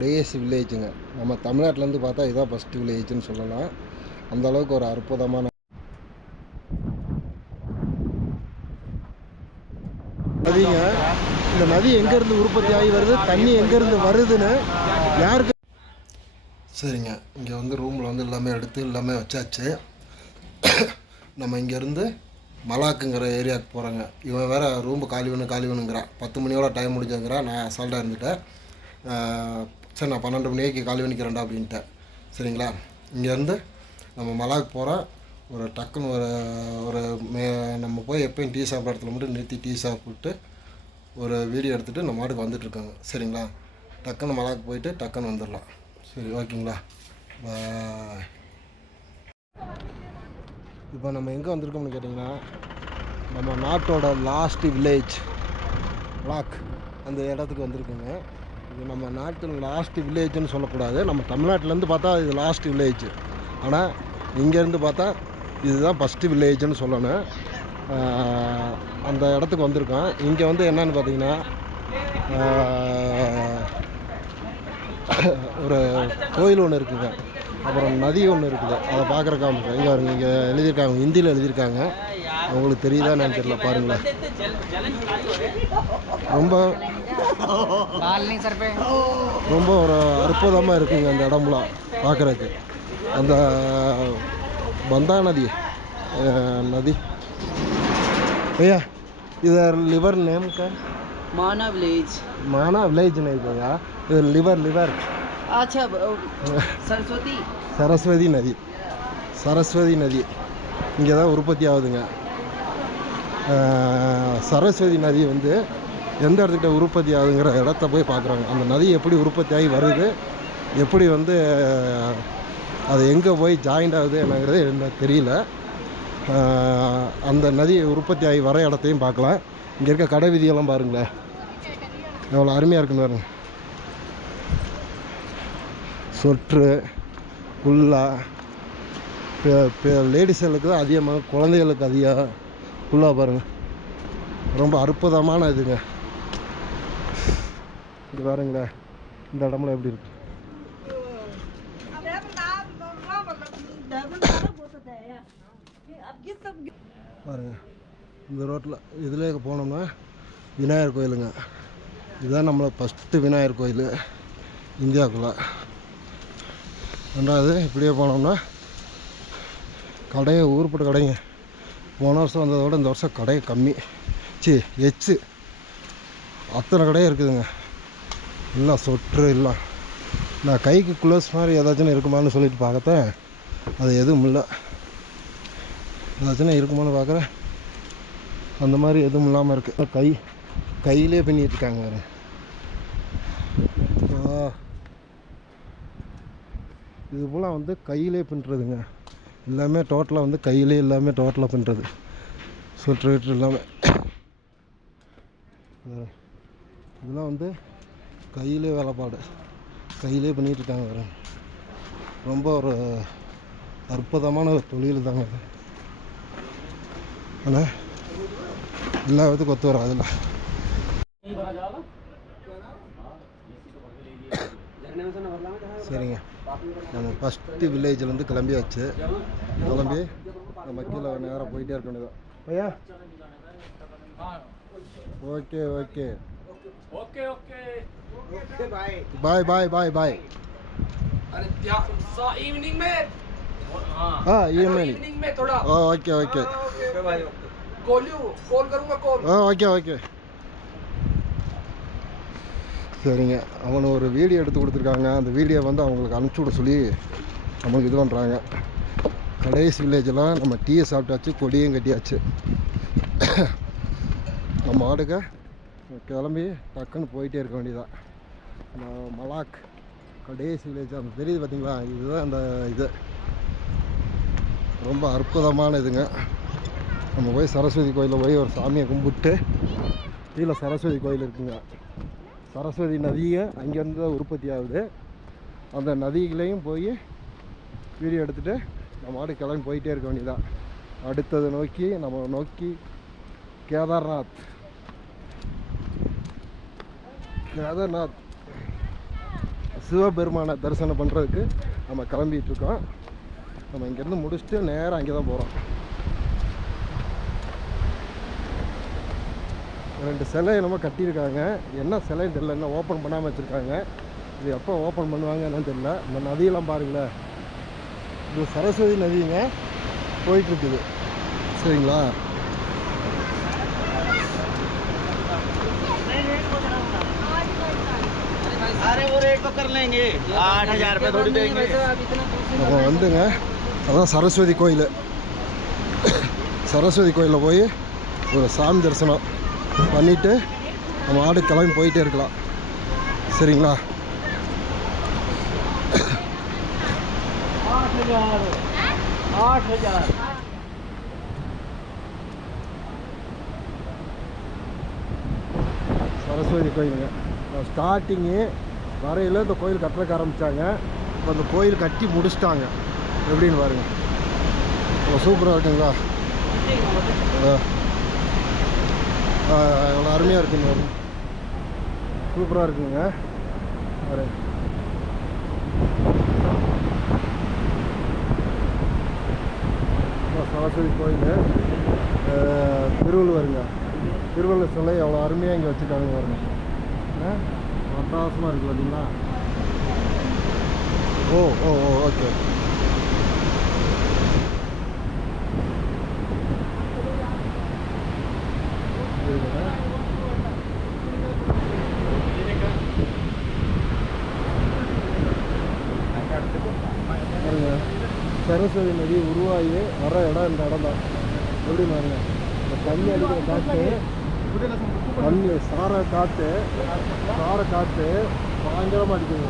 Days வில்லேஜுங்க நம்ம தமிழ்நாட்டிலேருந்து பார்த்தா இதான் ஃபஸ்ட்டு வில்லேஜ்னு சொல்லலாம். அந்த அளவுக்கு ஒரு அற்புதமான நதிங்க. இந்த நதி எங்கேருந்து உற்பத்தி ஆகி வருது? தண்ணி எங்கேருந்து வருதுன்னு யாருக்கு? சரிங்க. இங்கே வந்து ரூமில் வந்து எல்லாமே எடுத்து எல்லாமே வச்சாச்சு. நம்ம இங்கேருந்து மலாக்குங்கிற ஏரியாவுக்கு போகிறோங்க இவன் வேறு ரூம் காலி வேணும் காலி வேணுங்கிறான். பத்து மணியோட டைம் முடிஞ்சுங்கிறான் நான் அசால்ட்டாக இருந்துட்டேன். சரி நான் பன்னெண்டு மணிக்கு காலி பண்ணிக்கிறேன்டா அப்படின்ட்டேன். சரிங்களா? இங்கேருந்து நம்ம மலாக்கு போகிறோம் ஒரு டக்குன்னு ஒரு ஒரு மே நம்ம போய் எப்பயும் டீ சாப்பிட்ற இடத்துல மட்டும் நிறுத்தி டீ சாப்பிட்டு ஒரு வீடியோ எடுத்துகிட்டு நம்ம மாட்டுக்கு வந்துட்டுருக்காங்க சரிங்களா? டக்குன்னு மலாக்கு போயிட்டு டக்குன்னு வந்துடலாம். சரி ஓகேங்களா? பாய். இப்போ நம்ம எங்கே வந்திருக்கோம்னு கேட்டிங்கன்னா நம்ம நாட்டோட லாஸ்ட் வில்லேஜ் லாக் அந்த இடத்துக்கு வந்திருக்குங்க. இது நம்ம நாட்டில் லாஸ்ட் வில்லேஜ்னு சொல்லக்கூடாது. நம்ம தமிழ்நாட்டிலேருந்து பார்த்தா இது லாஸ்ட் வில்லேஜ் ஆனால் இங்கேருந்து பார்த்தா இதுதான் ஃபஸ்ட்டு வில்லேஜ்னு சொல்லணும். அந்த இடத்துக்கு வந்திருக்கோம். இங்கே வந்து என்னன்னு பார்த்தீங்கன்னா ஒரு கோயில் ஒன்று இருக்குங்க. அப்புறம் நதி ஒன்று இருக்குது. அதை பார்க்குறக்காம இங்கே வருங்க இங்கே எழுதியிருக்காங்க. ஹிந்தியில் எழுதியிருக்காங்க. அவங்களுக்கு தெரியுதா என்னன்னு தெரியல பாருங்களேன். ரொம்ப ரொம்ப ஒரு அற்புதமாக இருக்குங்க அந்த இடம்லாம் பார்க்குறதுக்கு. அந்த பந்தா நதி நதி. ஐயா இது லிவர் நேம்க்கா மானா வில்லேஜ். மானா வில்லேஜ்னு இருக்குங்க இது லிவர் லிவர். சரஸ்வதி. சரஸ்வதி நதி. சரஸ்வதி நதி. இங்கே தான் உற்பத்தி ஆகுதுங்க. சரஸ்வதி நதி வந்து எந்த இடத்துக்கிட்ட உற்பத்தி ஆகுதுங்கிற இடத்த போய் பார்க்குறாங்க. அந்த நதி எப்படி உற்பத்தி ஆகி வருது? எப்படி வந்து அது எங்கே போய் ஜாயிண்ட் ஆகுது என்னங்கிறது என்ன தெரியல. அந்த நதி உற்பத்தி ஆகி வர இடத்தையும் பார்க்கலாம். இங்கே இருக்க கடை விதியெல்லாம் பாருங்களேன். எவ்வளோ அருமையாக இருக்குன்னு பாருங்க. சொற்று குல்லா லேடிஸ்களுக்கு தான் அதிகமாக குழந்தைகளுக்கு அதிகம் குல்லா பாருங்கள் ரொம்ப அற்புதமான இதுங்க. இது பாருங்களேன் இந்த இடம்லாம் எப்படி இருக்கு? பாருங்க இந்த ரோட்டில் இதில் போனோம்னா விநாயகர் கோயிலுங்க. இதுதான் நம்மளை ஃபஸ்ட்டு விநாயகர் கோயில் இந்தியாவுக்குள்ளே ரெண்டாவது இப்படியே போனோம்னா கடையை ஊருப்பட்ட கடைங்க. போன வருஷம் வந்ததை விட இந்த வருஷம் கடை கம்மி. சி எச்சு. அத்தனை கடையும் இருக்குதுங்க. எல்லாம் சொற்று எல்லாம் நான் கைக்கு க்ளோஸ் மாதிரி ஏதாச்சும் இருக்குமான்னு சொல்லிட்டு பார்த்தேன் அது எதுவும் இல்லை. ஏதாச்சும் இருக்குமான்னு பார்க்குறேன். அந்த மாதிரி எதுவும் இல்லாமல் இருக்குது கை கையிலே பின்னிட்டு இருக்காங்க வேறு இது போல் வந்து கையிலே பின்னுறதுங்க. எல்லாமே டோட்டலாக வந்து கையிலே எல்லாமே டோட்டலாக பின்னுறது. சொட்டு விட்டு எல்லாமே இதெல்லாம் வந்து கையிலே வேலைப்பாடு கையிலே பண்ணிகிட்டு இருக்காங்க ரொம்ப ஒரு அற்புதமான ஒரு தொழில் தாங்க அது ஆனால் எல்லா விதத்துக்கும் ஒத்து வரும் அதில் சரிங்க. நம்ம ஃபஸ்ட்டு வில்லேஜ்லேருந்து கிளம்பி வச்சு கிளம்பி நம்ம கீழே நேரம் போயிட்டே இருக்க வேண்டியதான் ஐயா okay okay. Okay okay. பாய் பாய் பாய் பாய் अरे क्या सा इवनिंग में हाँ ஆ ஈவினிங் इवनिंग में थोड़ा ஓ ஓகே ஓகே ओके भाई कॉल यू कॉल करूंगा कॉल ஆ ஓகே ஓகே சரிங்க அவனை ஒரு வீடியோ எடுத்து கொடுத்துருக்காங்க அந்த வீடியோ வந்து அவங்களுக்கு அனுப்பிச்சி விட சொல்லி நம்மளுக்கு இது பண்ணுறாங்க கடைசி வில்லேஜெல்லாம் நம்ம டீயை சாப்பிட்டாச்சு கொடியும் கட்டியாச்சு நம்ம ஆடுக கிளம்பி டக்குன்னு போயிட்டே இருக்க வேண்டியதான் நம்ம மலாக் கடைசி வில்லேஜ் அந்த தெரியுது பார்த்தீங்களா இதுதான் அந்த இது. ரொம்ப அற்புதமான இதுங்க. நம்ம போய் சரஸ்வதி கோயிலில் போய் ஒரு சாமியை கும்பிட்டு கீழே சரஸ்வதி கோயில் இருக்குங்க. சரஸ்வதி நதியை அங்கேருந்து தான் உற்பத்தி ஆகுது. அந்த நதிகளையும் போய் வீடியோ எடுத்துகிட்டு நம்ம ஆடு கிளம்பி போயிட்டே இருக்க வேண்டியதான் அடுத்தது நோக்கி நம்ம நோக்கி கேதார்நாத். கேதார்நாத். சிவபெருமானை தரிசனம் பண்ணுறதுக்கு நம்ம கிளம்பிட்டு இருக்கோம் நம்ம இங்கேருந்து முடிச்சுட்டு நேராக அங்கே தான் போகிறோம் ரெண்டு சிலை என்னமோ கட்டியிருக்காங்க. என்ன சிலைன்னு தெரில என்ன ஓப்பன் பண்ணாமல் வச்சுருக்காங்க. இது எப்போ ஓப்பன் பண்ணுவாங்க என்னன்னு தெரியல. இந்த நதியெல்லாம் பாருங்களேன். இது சரஸ்வதி நதிங்க போயிட்டுருக்குது. சரிங்களா? अरे वो रेट तो कर लेंगे आठ हजार रुपये थोड़ी देंगे நம்ம வந்துங்க அதான் சரஸ்வதி கோயில் சரஸ்வதி கோயிலில் போய் ஒரு சாமி தரிசனம் பண்ணிவிட்டு நம்ம ஆடு கிளம்பி போயிட்டே இருக்கலாம் சரிங்களா आठ हजार आठ हजार சரஸ்வதி கோயிலுங்க ஸ்டார்டிங்கு வரையில் இந்த கோயில் கட்டுறக்க ஆரம்பித்தாங்க இப்போ அந்த கோயில் கட்டி முடிச்சிட்டாங்க. எப்படின்னு பாருங்க. சூப்பராக இருக்குங்களா? எவ்வளோ அருமையாக இருக்குங்க. சூப்பராக இருக்குங்க. வரேன் சரஸ்வதி கோயில் திருவள்ளுவருங்க. திருவள்ளுவர் சிலை எவ்வளோ அருமையாக இங்கே வச்சுருக்காங்க பாருங்க. ஆ? அட்டகாசமாக இருக்குது பார்த்தீங்களா ஓ ஓ ஓ ஓகே. சரஸ்வதி நதி உருவாகி வர இடம் இந்த இடம் தான். எப்படி பாருங்க? இந்த தண்ணி அடிக்கிற காற்று. தண்ணி சார காற்று சார காற்று பயங்கரமாக பாரு.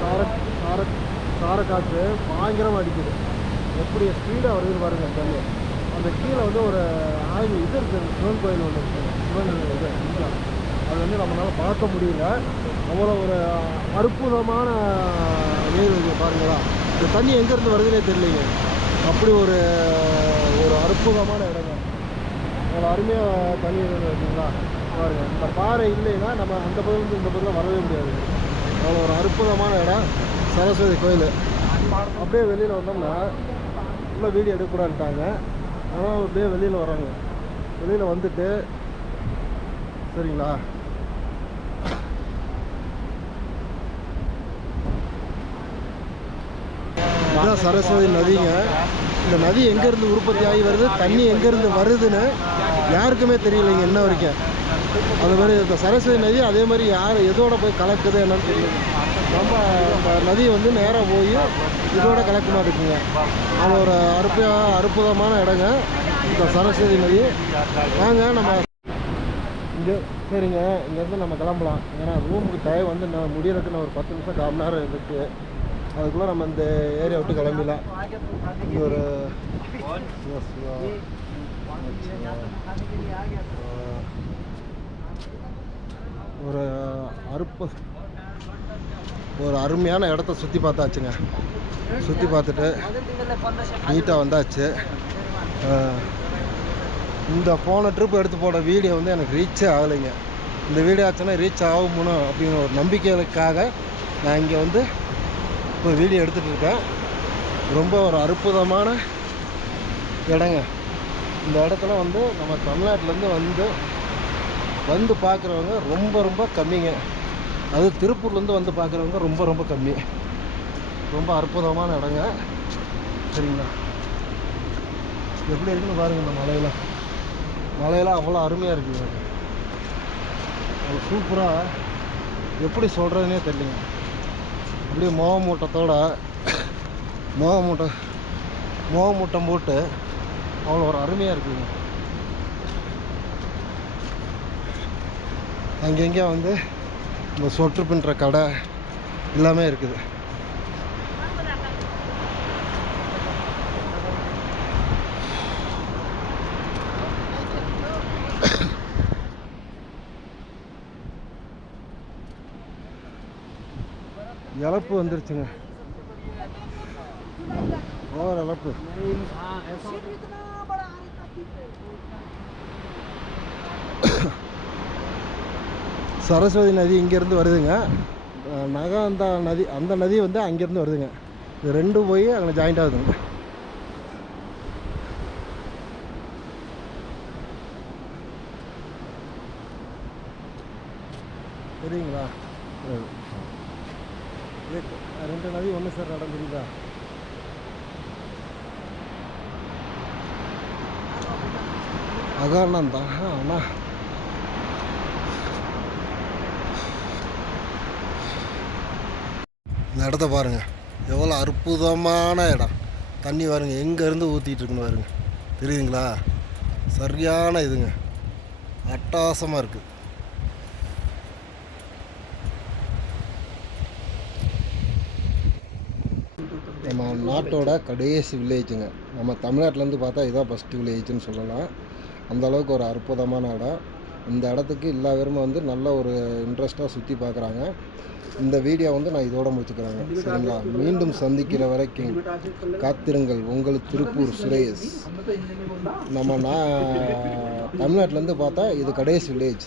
சார சார சார காற்று பயங்கரமாக அடிக்குது. எப்படி ஸ்பீடாக வருது பாருங்க தண்ணி. அந்த கீழே வந்து ஒரு ஆய்வு இது இருக்குது சிவன் கோயில் ஒன்று இருக்குது சிவன் இது. அது வந்து நம்மளால் பார்க்க முடியல. அவ்வளோ ஒரு அற்புதமான நீர் இருக்கு பாருங்களா இந்த தண்ணி எங்கேருந்து வருதுன்னே தெரியலைங்க அப்படி ஒரு ஒரு அற்புதமான இடங்க. அவ்வளோ அருமையாக தண்ணி பாருங்க இந்த பாறை இல்லைன்னா நம்ம அந்த பகுதியிலிருந்து இந்த பகுதியில் வரவே முடியாது. அவ்வளோ ஒரு அற்புதமான இடம் சரஸ்வதி கோயில். அப்படியே வெளியில் வந்தோம்னா உள்ளே வீடியோ எடுக்கக்கூடாதுட்டாங்க ஆனால் அப்படியே வெளியில் வராங்க வெளியில் வந்துட்டு சரிங்களா? இதுதான் சரஸ்வதி நதிங்க. இந்த நதி எங்கேருந்து உற்பத்தி ஆகி வருது? தண்ணி எங்கேருந்து வருதுன்னு யாருக்குமே தெரியலைங்க இன்ன வரைக்கும். அது மாதிரி இந்த சரஸ்வதி நதி அதே மாதிரி யார் எதோட போய் கலக்குது என்னன்னு தெரியல நம்ம நதி வந்து நேராக போய் இதோட கலக்க மாட்டேங்குங்க அது ஒரு அற்புதமான அற்புதமான இடங்க இந்த சரஸ்வதி நதி. வாங்க நம்ம இங்கே சரிங்க இங்கேருந்து நம்ம கிளம்பலாம். ஏன்னா ரூமுக்கு டைம் வந்து நான் முடியறதுக்கு நான் ஒரு பத்து நிமிஷம் கால் நேரம் இருக்குது அதுக்குள்ளே நம்ம இந்த ஏரியா விட்டு கிளம்பிடலாம். இது ஒரு ஒரு அற்பு ஒரு அருமையான இடத்த சுற்றி பார்த்தாச்சுங்க. சுற்றி பார்த்துட்டு நீட்டாக வந்தாச்சு. இந்த போன ட்ரிப் எடுத்து போட வீடியோ வந்து எனக்கு ரீச்சே ஆகலைங்க. இந்த வீடியோ ஆச்சுன்னா ரீச் ஆகுமோ அப்படிங்கிற ஒரு நம்பிக்கைகளுக்காக நான் இங்கே வந்து இப்போ வீடியோ எடுத்துகிட்டு இருக்கேன். ரொம்ப ஒரு அற்புதமான இடங்க. இந்த இடத்துல வந்து நம்ம தமிழ்நாட்டிலேருந்து வந்து வந்து பார்க்குறவங்க ரொம்ப ரொம்ப கம்மிங்க. அது திருப்பூர்லேருந்து வந்து பார்க்குறவங்க ரொம்ப ரொம்ப கம்மி. ரொம்ப அற்புதமான இடங்க. சரிங்களா? எப்படி இருக்குன்னு பாருங்கள் இந்த மலையெல்லாம் மலையெல்லாம் அவ்வளோ அருமையாக இருக்குங்க. அது சூப்பராக எப்படி சொல்கிறதுனே தெரியலங்க. அப்படியே மோக மூட்டத்தோட மோக மூட்டை மோக மூட்டம் போட்டு அவ்வளோ ஒரு அருமையாக இருக்குங்க. அங்கங்கே வந்து இந்த சொட்டு பின்னுற கடை எல்லாமே இருக்குது. இழப்பு வந்துருச்சுங்க. ஓவர் இழப்பு. சரஸ்வதி நதி இங்கேருந்து வருதுங்க. நகாந்தா நதி அந்த நதி வந்து அங்கேருந்து வருதுங்க. இது ரெண்டும் போய் அங்கே ஜாயிண்ட் ஆகுதுங்க. தெரியுங்களா? ரெண்டு நதி ஒன்று சார் நடந்துருக்குதா தெரியுதா தான் அண்ணா. இந்த இடத்த பாருங்க. எவ்வளோ அற்புதமான இடம். தண்ணி வருங்க எங்கேருந்து ஊற்றிட்டு இருக்குன்னு தெரியுதுங்களா? சரியான இதுங்க. அட்டாசமாக இருக்குது நம்ம நாட்டோட கடைசி வில்லேஜுங்க. நம்ம தமிழ்நாட்டிலேருந்து பார்த்தா இதான் ஃபஸ்ட்டு வில்லேஜ்னு சொல்லலாம். அந்தளவுக்கு ஒரு அற்புதமான இடம். இந்த இடத்துக்கு எல்லா பேருமே வந்து நல்ல ஒரு இன்ட்ரெஸ்ட்டாக சுற்றி பார்க்குறாங்க இந்த வீடியோ வந்து நான் இதோட முடிச்சுக்கிறேங்க. சரிங்களா? மீண்டும் சந்திக்கிற வரைக்கும் காத்திருங்கள். உங்கள் திருப்பூர் சுரேஷ். நம்ம நான் தமிழ்நாட்டிலேருந்து பார்த்தா இது கடைசி வில்லேஜ்.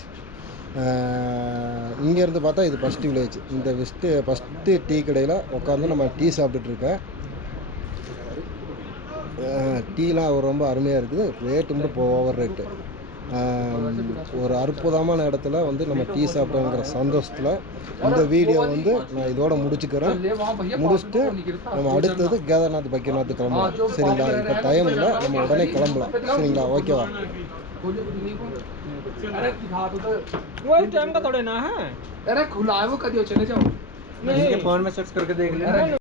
இங்கேருந்து பார்த்தா இது ஃபஸ்ட்டு வில்லேஜ் இந்த ஃபஸ்ட்டு ஃபஸ்ட்டு டீ கடையில் உட்காந்து நம்ம டீ சாப்பிட்டுட்டு இருக்கேன். டீலாம் ஒரு ரொம்ப அருமையாக இருக்குது ரேட்டு மட்டும் இப்போ ஓவர் ரேட்டு ஒரு அற்புதமான இடத்துல வந்து நம்ம டீ சாப்பிட்றோங்கிற சந்தோஷத்தில் இந்த வீடியோ வந்து நான் இதோட முடிச்சுக்கிறேன் முடிச்சுட்டு நம்ம அடுத்தது கேதார்நாத் பக்கீர்நாத் கிளம்பலாம் சரிங்களா இப்போ டைம் இல்லை நம்ம உடனே கிளம்பலாம் சரிங்களா ஓகேவா अरे दिखा तो दो। वही टाइम का थोड़े ना है अरे खुला है वो कभी चले जाओ फोन में सर्च करके देख लेना